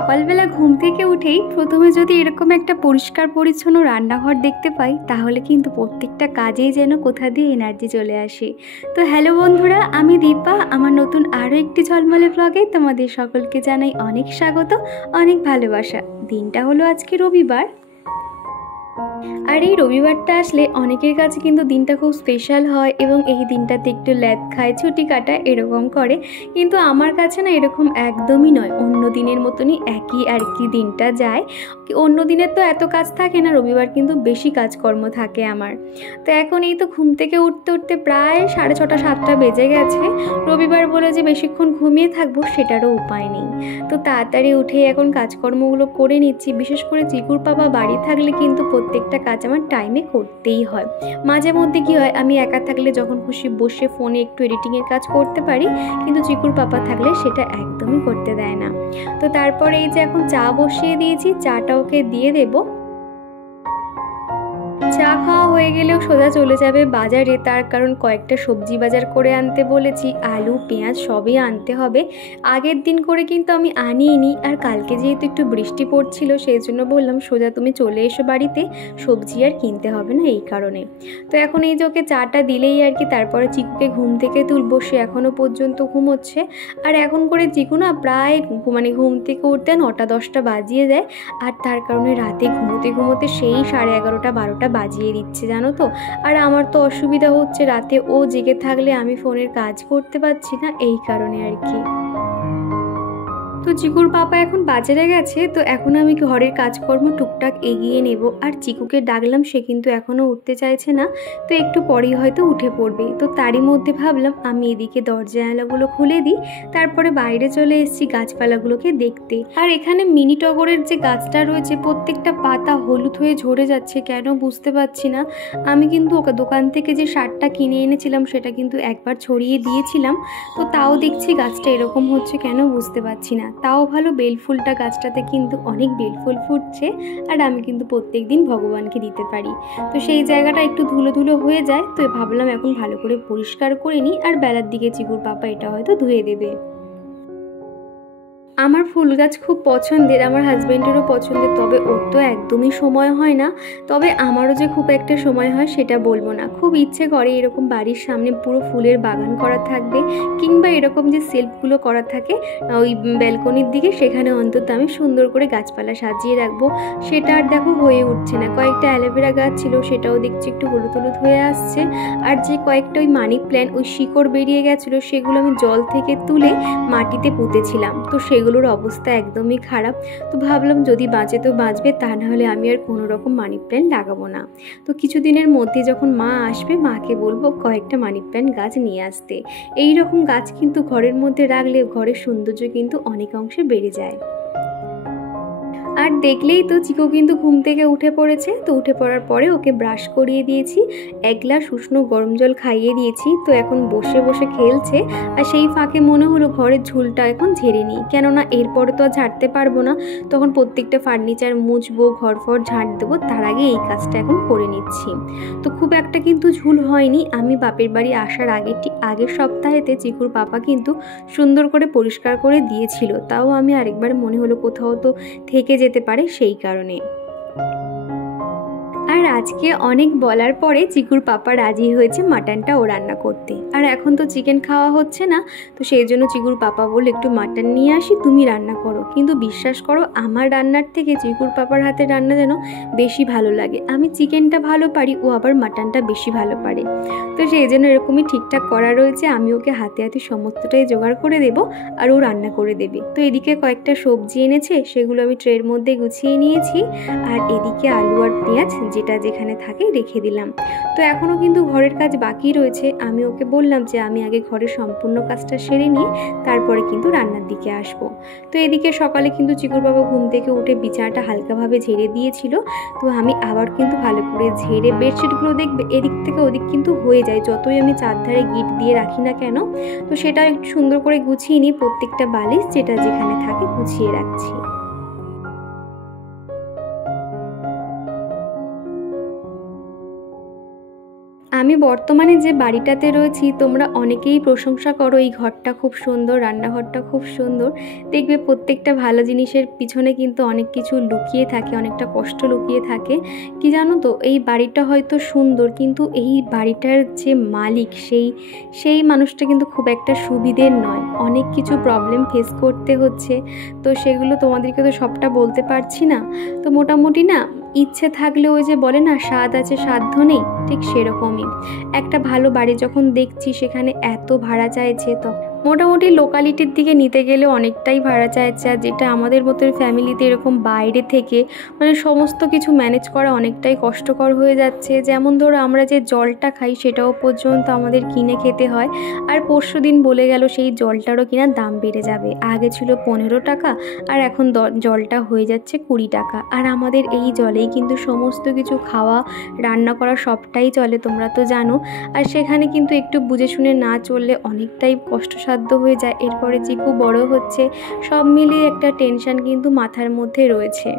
সকালবেলা ঘুম থেকে উঠেই প্রথমে যদি এরকম একটা পরিষ্কার পরিচ্ছন্ন রান্নাঘর দেখতে পাই তাহলে কিন্তু প্রত্যেকটা কাজেই যেন কোথা দিয়ে এনার্জি চলে আসে। তো হ্যালো বন্ধুরা, আমি দীপা। আমার নতুন আরও একটি ঝলমলে ব্লগে তোমাদের সকলকে জানাই অনেক স্বাগত, অনেক ভালোবাসা। দিনটা হলো আজকে রবিবার। আর এই রবিবারটা আসলে অনেকের কাছে কিন্তু দিনটা খুব স্পেশাল হয় এবং এই দিনটাতে একটু ল্যাদ খায়, ছুটি কাটায়, এরকম করে। কিন্তু আমার কাছে না এরকম একদমই নয়। অন্য দিনের মতনই একই আর কি দিনটা যায়। অন্য দিনের তো এত কাজ থাকে না, রবিবার কিন্তু বেশি কাজকর্ম থাকে আমার। তো এখন এই তো ঘুম থেকে উঠতে উঠতে প্রায় 6:30 7টা বেজে গেছে। রবিবার বলে যে বেশিক্ষণ ঘুমিয়ে থাকবো সেটারও উপায় নেই। তো তাড়াতাড়ি উঠে এখন কাজকর্মগুলো করে নিচ্ছি। বিশেষ করে চিকুর পাপা বাড়ি থাকলে কিন্তু প্রত্যেকটা কাজ আমার টাইমে করতেই হয়। মাঝে মধ্যে কি হয়, আমি একা থাকলে যখন খুশি বসে ফোনে একটু এডিটিংয়ের কাজ করতে পারি, কিন্তু চিকুর পাপা থাকলে সেটা একদমই করতে দেয় না। তো তারপরে এই যে এখন চা বসিয়ে দিয়েছি, চাটা ওকে দিয়ে দেবো। চা খাওয়া হয়ে গেলেও সোজা চলে যাবে বাজারে, তার কারণ কয়েকটা সবজি বাজার করে আনতে বলেছি। আলু পেঁয়াজ সবই আনতে হবে। আগের দিন করে কিন্তু আমি আনিইনি, আর কালকে যেহেতু একটু বৃষ্টি পড়ছিল সেই জন্য বললাম সোজা তুমি চলে এসো বাড়িতে, সবজি আর কিনতে হবে না এই কারণে। তো এখন এই যে ওকে চাটা দিলেই আর কি তারপরে চিকুকে ঘুম থেকে তুলবো। সে এখনও পর্যন্ত ঘুমোচ্ছে। আর এখন করে চিকু না প্রায় ঘুম থেকে উঠতে 9টা 10টা বাজিয়ে দেয়। আর তার কারণে রাতে ঘুমোতে ঘুমোতে সেই 11:30 12টা বাজিয়ে দিচ্ছে জানো তো। আর আমার তো অসুবিধা হচ্ছে, রাতে ও জেগে থাকলে আমি ফোনের কাজ করতে পারছি না, এই কারণে আর কি। তো চিকুর পাপা এখন বাজারে গেছে, তো এখন আমি ঘরের কাজকর্ম টুকটাক এগিয়ে নেব। আর চিকুকে ডাকলাম, সে কিন্তু এখনও উঠতে চাইছে না। তো একটু পরেই হয়তো উঠে পড়বে। তো তারই মধ্যে ভাবলাম আমি এদিকে দরজা জানালাগুলো খুলে দিই। তারপরে বাইরে চলে এসেছি গাছপালাগুলোকে দেখতে। আর এখানে মিনি টগরের যে গাছটা রয়েছে প্রত্যেকটা পাতা হলুদ হয়ে ঝরে যাচ্ছে, কেন বুঝতে পারছি না। আমি কিন্তু ওকে দোকান থেকে যে সারটা কিনে এনেছিলাম সেটা কিন্তু একবার ছড়িয়ে দিয়েছিলাম। তো তাও দেখছি গাছটা এরকম হচ্ছে, কেন বুঝতে পারছি না। তাও ভালো, বেলফুলটা গাছটাতে কিন্তু অনেক বেলফুল ফুটছে, আর আমি কিন্তু প্রত্যেক দিন ভগবানকে দিতে পারি। তো সেই জায়গাটা একটু ধুলো ধুলো হয়ে যায়। তো ভাবলাম এখন ভালো করে পরিষ্কার করে নিই, আর বেলার দিকে চিকুর পাপা এটা হয়তো ধুয়ে দেবে। আমার ফুল গাছ খুব পছন্দের, আমার হাজব্যান্ডেরও পছন্দের, তবে ওর তো একদমই সময় হয় না। তবে আমারও যে খুব একটা সময় হয় সেটা বলবো না। খুব ইচ্ছে করে এরকম বাড়ির সামনে পুরো ফুলের বাগান করা থাকবে, কিংবা এরকম যে সেলফগুলো করা থাকে ওই ব্যালকনির দিকে, সেখানে অন্তত আমি সুন্দর করে গাছপালা সাজিয়ে রাখবো। সেটা আর দেখো হয়ে উঠছে না। কয়েকটা অ্যালোভেরা গাছ ছিল, সেটাও দেখছি একটু হলুদ হলুদ হয়ে আসছে। আর যে কয়েকটা ওই মানি প্ল্যান্ট ওই শিকড় বেরিয়ে গেছিলো, সেগুলো আমি জল থেকে তুলে মাটিতে পুঁতেছিলাম। তো সেগুলোর অবস্থা একদমই খারাপ। তো ভাবলাম যদি বাঁচে তো বাঁচবে, তা নাহলে আমি আর কোনো রকম মানি প্ল্যান্ট লাগাবো না। তো কিছুদিনের মধ্যে যখন মা আসবে, মাকে বলবো কয়েকটা মানি প্ল্যান্ট গাছ নিয়ে আসতে। এই রকম গাছ কিন্তু ঘরের মধ্যে রাখলে ঘরের সৌন্দর্য কিন্তু অনেক অংশে বেড়ে যায়। আর দেখলেই তো চিকু কিন্তু ঘুম থেকে উঠে পড়েছে। তো উঠে পড়ার পরে ওকে ব্রাশ করিয়ে দিয়েছি, 1 গ্লাস উষ্ণ গরম জল খাইয়ে দিয়েছি। তো এখন বসে বসে খেলছে। আর সেই ফাঁকে মনে হলো ঘরের ঝুলটা এখন ঝেড়ে নিই, কেননা এরপরে তো আর ঝাড়তে পারবো না। তখন প্রত্যেকটা ফার্নিচার মুছবো, ঘর ফর ঝাড় দেবো, তার আগে এই কাজটা এখন করে নিচ্ছি। তো খুব একটা কিন্তু ঝুল হয়নি। আমি বাপের বাড়ি আসার আগের সপ্তাহেতে চিকুর পাপা কিন্তু সুন্দর করে পরিষ্কার করে দিয়েছিল। তাও আমি আরেকবার মনে হলো কোথাও তো থেকে যেতে পারে, সেই কারণে। আর আজকে অনেক বলার পরে চিকুর পাপা রাজি হয়েছে মাটনটা ও রান্না করতে। আর এখন তো চিকেন খাওয়া হচ্ছে না, তো সেই জন্য চিকুর পাপা বলল একটু মাটন নিয়ে আসি, তুমি রান্না করো। কিন্তু বিশ্বাস করো, আমার রান্নার থেকে চিকুর পাপার হাতের রান্না যেন বেশি ভালো লাগে। আমি চিকেনটা ভালো পারি, ও আবার মাটনটা বেশি ভালো পারে। তো সেই জন্য এরকমই ঠিকঠাক করা রয়েছে। আমি ওকে হাতে হাতে সমস্তটাই জোগাড় করে দেব, আর ও রান্না করে দেবে। তো এদিকে কয়েকটা সবজি এনেছে, সেগুলো আমি ট্রের মধ্যে গুছিয়ে নিয়েছি। আর এদিকে আলু আর পেঁয়াজ যেটা যেখানে থাকে রেখে দিলাম। তো এখনও কিন্তু ঘরের কাজ বাকি রয়েছে। আমি ওকে বললাম যে আমি আগে ঘরের সম্পূর্ণ কাজটা সেরে নিয়ে তারপরে কিন্তু রান্নার দিকে আসব। তো এদিকে সকালে কিন্তু চিকুর বাবা ঘুম থেকে উঠে বিছানাটা হালকাভাবে ঝেড়ে দিয়েছিল। তো আমি আবার কিন্তু ভালো করে ঝেড়ে, বেডশিটগুলো দেখবে এদিক থেকে ওদিক কিন্তু হয়ে যায়, যতই আমি চারধারে গিট দিয়ে রাখি না কেন। তো সেটা একটু সুন্দর করে গুছিয়ে নিই, প্রত্যেকটা বালিশ যেটা যেখানে থাকে গুছিয়ে রাখছি। আমি বর্তমানে যে বাড়িটাতে রয়েছি তোমরা অনেকেই প্রশংসা করো এই ঘরটা খুব সুন্দর, রান্নাঘরটা খুব সুন্দর। দেখবে প্রত্যেকটা ভালো জিনিসের পিছনে কিন্তু অনেক কিছু লুকিয়ে থাকে, অনেকটা কষ্ট লুকিয়ে থাকে। কি জানো তো, এই বাড়িটা হয়তো সুন্দর কিন্তু এই বাড়িটার যে মালিক সেই মানুষটা কিন্তু খুব একটা সুবিধের নয়, অনেক কিছু প্রবলেম ফেস করতে হচ্ছে। তো সেগুলো তোমাদেরকে তো সবটা বলতে পারছি না। তো মোটামুটি না, ইচ্ছে থাকলে ওই যে বলে না স্বাদ আছে সাধ্য নেই, ঠিক সেরকমই। একটা ভালো বাড়ি যখন দেখছি সেখানে এত ভাড়া চাইছে, তো মোটামুটি লোকালিটির দিকে নিতে গেলে অনেকটাই ভাড়া চাইছে। আর যেটা আমাদের মতো ফ্যামিলিতে এরকম বাইরে থেকে মানে সমস্ত কিছু ম্যানেজ করা অনেকটাই কষ্টকর হয়ে যাচ্ছে। যেমন ধরো আমরা যে জলটা খাই সেটাও পর্যন্ত আমাদের কিনে খেতে হয়। আর পরশুদিন বলে গেল সেই জলটারও কিনা দাম বেড়ে যাবে। আগে ছিল 15 টাকা আর এখন জলটা হয়ে যাচ্ছে 20 টাকা। আর আমাদের এই জলেই কিন্তু সমস্ত কিছু খাওয়া রান্না করা সবটাই চলে, তোমরা তো জানো। আর সেখানে কিন্তু একটু বুঝে শুনে না চললে অনেকটাই কষ্টসাধ্য হয়ে যায়। এরপরে চিকু বড় হচ্ছে, সব মিলিয়ে একটা টেনশন কিন্তু মাথার মধ্যে রয়েছে।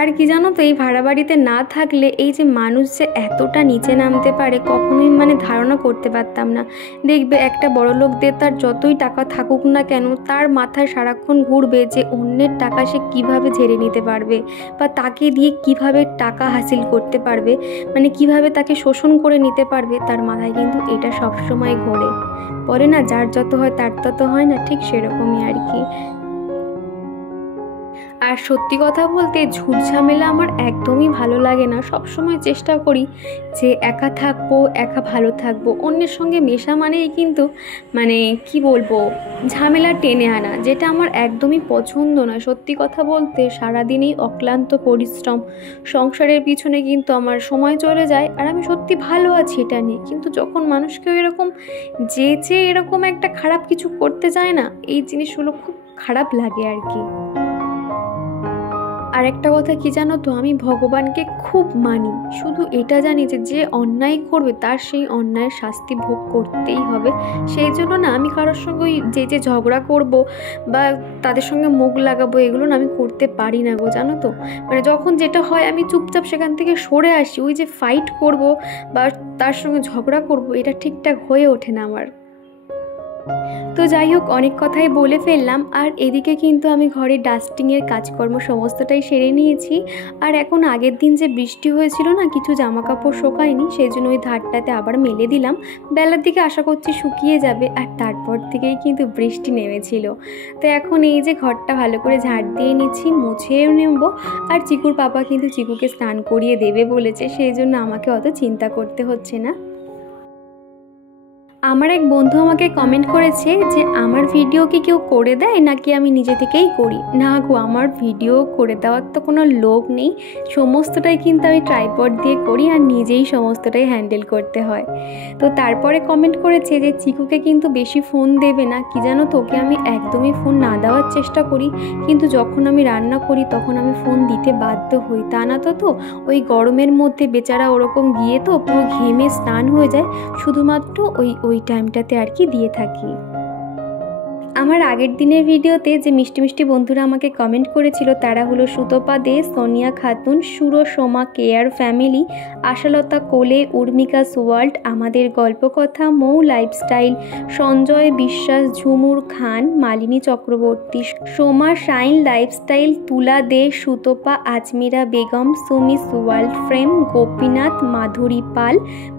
আর কি জানো তো, এই ভাড়া বাড়িতে না থাকলে এই যে মানুষ যে এতটা নিচে নামতে পারে কখনোই মানে ধারণা করতে পারতাম না। দেখবে একটা বড় লোকদের তার যতই টাকা থাকুক না কেন, তার মাথায় সারাক্ষণ ঘুরবে যে অন্যের টাকা সে কিভাবে ঝেড়ে নিতে পারবে বা তাকে দিয়ে কিভাবে টাকা হাসিল করতে পারবে, মানে কিভাবে তাকে শোষণ করে নিতে পারবে। তার মাথায় কিন্তু এটা সবসময় ঘোরে। বলে না যার যত হয় তার তত হয় না, ঠিক সেরকমই আর কি। আর সত্যি কথা বলতে ঝুট ঝামেলা আমার একদমই ভালো লাগে না। সবসময় চেষ্টা করি যে একা থাকবো, একা ভালো থাকবো। অন্যের সঙ্গে মেশা মানেই কিন্তু মানে কি বলবো, ঝামেলা টেনে আনা, যেটা আমার একদমই পছন্দ নয়। সত্যি কথা বলতে সারাদিনই অক্লান্ত পরিশ্রম, সংসারের পিছনে কিন্তু আমার সময় চলে যায়। আর আমি সত্যি ভালো আছি এটা নিয়ে, কিন্তু যখন মানুষকেও এরকম যে এরকম একটা খারাপ কিছু করতে চায় না, এই জিনিসগুলো খুব খারাপ লাগে আর কি। আর একটা কথা কি জানো তো, আমি ভগবানকে খুব মানি। শুধু এটা জানি যে যে অন্যায় করবে তার সেই অন্যায়ের শাস্তি ভোগ করতেই হবে। সেই জন্য না আমি কারোর সঙ্গে ওই যে ঝগড়া করব বা তাদের সঙ্গে মুখ লাগাবো, এগুলো না আমি করতে পারি না গো, জানো তো। মানে যখন যেটা হয় আমি চুপচাপ সেখান থেকে সরে আসি। ওই যে ফাইট করব বা তার সঙ্গে ঝগড়া করব, এটা ঠিকঠাক হয়ে ওঠে না আমার। তো যাই হোক, অনেক কথাই বলে ফেললাম। আর এদিকে কিন্তু আমি ঘরে ডাস্টিংয়ের কাজকর্ম সমস্তটাই সেরে নিয়েছি। আর এখন আগের দিন যে বৃষ্টি হয়েছিল না, কিছু জামা কাপড় শোকায়নি, সেই জন্য ওই ধারটাতে আবার মেলে দিলাম। বেলার দিকে আশা করছি শুকিয়ে যাবে। আর তারপর থেকেই কিন্তু বৃষ্টি নেমেছিল। তো এখন এই যে ঘরটা ভালো করে ঝাড় দিয়ে নিচ্ছি, মুছেও নেব। আর চিকুর পাপা কিন্তু চিকুকে স্নান করিয়ে দেবে বলেছে, সেই জন্য আমাকে অত চিন্তা করতে হচ্ছে না। আমার এক বন্ধু আমাকে কমেন্ট করেছে যে আমার ভিডিও কি কেউ করে দেয় নাকি আমি নিজে থেকেই করি। না গো, আমার ভিডিও করে দেওয়ার তো কোনো লোক নেই, সমস্তটাই কিন্তু আমি ট্রাইপড দিয়ে করি আর নিজেই সমস্তটাই হ্যান্ডেল করতে হয়। তো তারপরে কমেন্ট করেছে যে চিকুকে কিন্তু বেশি ফোন দেবে না। কি জানো, তোকে আমি একদমই ফোন না দেওয়ার চেষ্টা করি, কিন্তু যখন আমি রান্না করি তখন আমি ফোন দিতে বাধ্য হই। তা না তো ওই গরমের মধ্যে বেচারা ওরকম গিয়ে তো পুরো ঘেমে স্নান হয়ে যায়, শুধুমাত্র ওই টাইমটাতে আর কি দিয়ে থাকি। আমার আগের দিনের ভিডিওতে যে মিষ্টি মিষ্টি বন্ধুরা আমাকে কমেন্ট করেছিল তারা হলো সুতপা দে, সোনিয়া খাতুন, সুর সোমা কেয়ার ফ্যামিলি, আশালতা কোলে, উর্মিকা সোয়াল্ট, আমাদের গল্পকথা, মৌ লাইফস্টাইল, সঞ্জয় বিশ্বাস, ঝুমুর খান, মালিনী চক্রবর্তী, সোমা শাইন লাইফস্টাইল, তুলা দে, সুতপা, আজমিরা বেগম, সুমি সোয়াল্ট ফ্রেম, গোপীনাথ, মাধুরী পাল,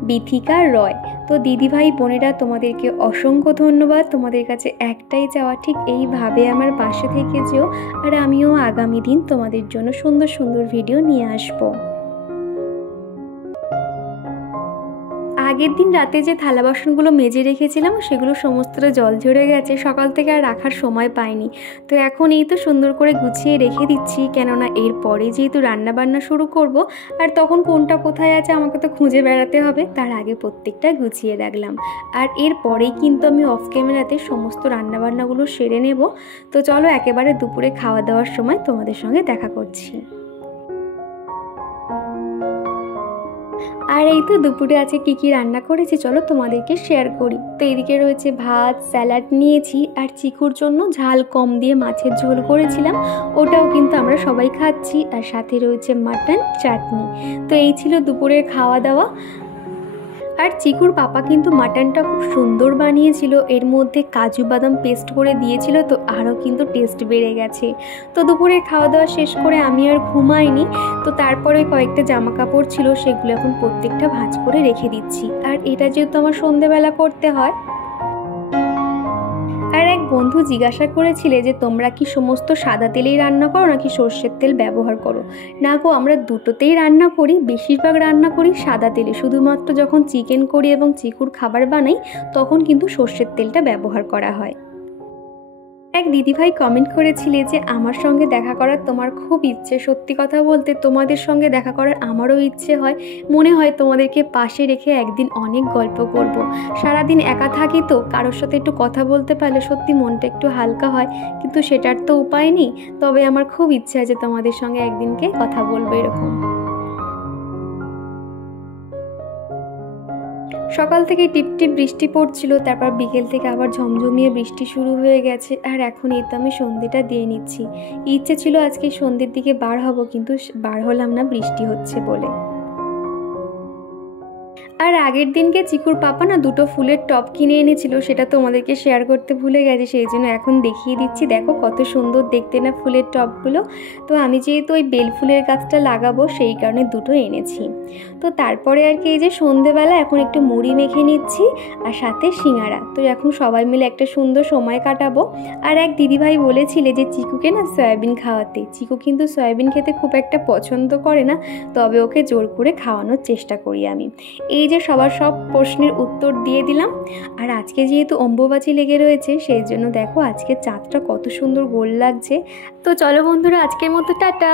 বিথিকা রয়। তো দিদিভাই বোনেরা, তোমাদেরকে অসংখ্য ধন্যবাদ। তোমাদের কাছে একটাই চাওয়া, ঠিক এইভাবে আমার পাশে থেকে যেও। আর আমিও আগামী দিন তোমাদের জন্য সুন্দর সুন্দর ভিডিও নিয়ে আসবো। আগের দিন রাতে যে থালা বাসনগুলো মেজে রেখেছিলাম সেগুলো সমস্তটা জল ঝরে গেছে, সকাল থেকে আর রাখার সময় পাইনি। তো এখন এই তো সুন্দর করে গুছিয়ে রেখে দিচ্ছি, কেননা এরপরে যেহেতু রান্না বান্না শুরু করব, আর তখন কোনটা কোথায় আছে আমাকে তো খুঁজে বেড়াতে হবে। তার আগে প্রত্যেকটা গুছিয়ে রাখলাম। আর এরপরেই কিন্তু আমি অফ ক্যামেরাতে সমস্ত রান্নাবান্নাগুলো সেরে নেব। তো চলো একেবারে দুপুরে খাওয়া দাওয়ার সময় তোমাদের সঙ্গে দেখা করছি। আর এই তো দুপুরে আছে কী কী রান্না করেছি চলো তোমাদেরকে শেয়ার করি। তো এদিকে রয়েছে ভাত, স্যালাড নিয়েছি, আর চিকুর জন্য ঝাল কম দিয়ে মাছের ঝোল করেছিলাম, ওটাও কিন্তু আমরা সবাই খাচ্ছি। আর সাথে রয়েছে মাটন, চাটনি। তো এই ছিল দুপুরের খাওয়া দাওয়া। আর চিকুর পাপা কিন্তু মাটনটা খুব সুন্দর বানিয়েছিল, এর মধ্যে কাজু বাদাম পেস্ট করে দিয়েছিল, তো আরও কিন্তু টেস্ট বেড়ে গেছে। তো দুপুরের খাওয়া দাওয়া শেষ করে আমি আর ঘুমাইনি। তো তারপরে কয়েকটা জামা কাপড় ছিল, সেগুলো এখন প্রত্যেকটা ভাঁজ করে রেখে দিচ্ছি। আর এটা যেহেতু আমার সন্ধেবেলা করতে হয়। আর এক বন্ধু জিজ্ঞাসা করেছিলে যে তোমরা কি সমস্ত সাদা তেলেই রান্না করো নাকি সর্ষের তেল ব্যবহার করো। না গো, আমরা দুটোতেই রান্না করি, বেশিরভাগ রান্না করি সাদা তেলে। শুধুমাত্র যখন চিকেন করি এবং চিকুর খাবার বানাই তখন কিন্তু সর্ষের তেলটা ব্যবহার করা হয়। এক দিদিভাই কমেন্ট করেছিলে যে আমার সঙ্গে দেখা করার তোমার খুব ইচ্ছে। সত্যি কথা বলতে তোমাদের সঙ্গে দেখা করার আমারও ইচ্ছে হয়। মনে হয় তোমাদেরকে পাশে রেখে একদিন অনেক গল্প করব। সারাদিন একা থাকি তো কারোর সাথে একটু কথা বলতে পারলে সত্যি মনটা একটু হালকা হয়, কিন্তু সেটার তো উপায় নেই। তবে আমার খুব ইচ্ছে আছে তোমাদের সঙ্গে একদিনকে কথা বলবো এরকম। সকাল থেকে টিপটিপ বৃষ্টি পড়ছিল, তারপর বিকেল থেকে আবার ঝমঝমিয়ে বৃষ্টি শুরু হয়ে গেছে। আর এখন এই তো আমি সন্ধ্যেটা দিয়ে নিচ্ছি। ইচ্ছে ছিল আজকে সন্ধ্যের দিকে বার হব, কিন্তু বার হলাম না বৃষ্টি হচ্ছে বলে। আর আগের দিনকে চিকুর পাপা না দুটো ফুলের টব কিনে এনেছিল, সেটা তোমাদেরকে শেয়ার করতে ভুলে গেছি, সেই জন্য এখন দেখিয়ে দিচ্ছি। দেখো কত সুন্দর দেখতে না ফুলের টবগুলো। তো আমি যেহেতু ওই বেল ফুলের গাছটা লাগাবো সেই কারণে দুটো এনেছি। তো তারপরে আর কি এই যে সন্ধেবেলা এখন একটু মুড়ি মেখে নিচ্ছি আর সাথে সিঙ্গারা। তো এখন সবাই মিলে একটা সুন্দর সময় কাটাবো। আর এক দিদিভাই বলেছিলে যে চিকুকে না সয়াবিন খাওয়াতে। চিকু কিন্তু সয়াবিন খেতে খুব একটা পছন্দ করে না, তবে ওকে জোর করে খাওয়ানোর চেষ্টা করি আমি। এই যে সবার সব প্রশ্নের উত্তর দিয়ে দিলাম। আর আজকে যেহেতু অম্বুবাচী লেগে রয়েছে সেই জন্য দেখো আজকে চাঁদটা কত সুন্দর গোল লাগছে। তো চলো বন্ধুরা, আজকের মতো টাটা।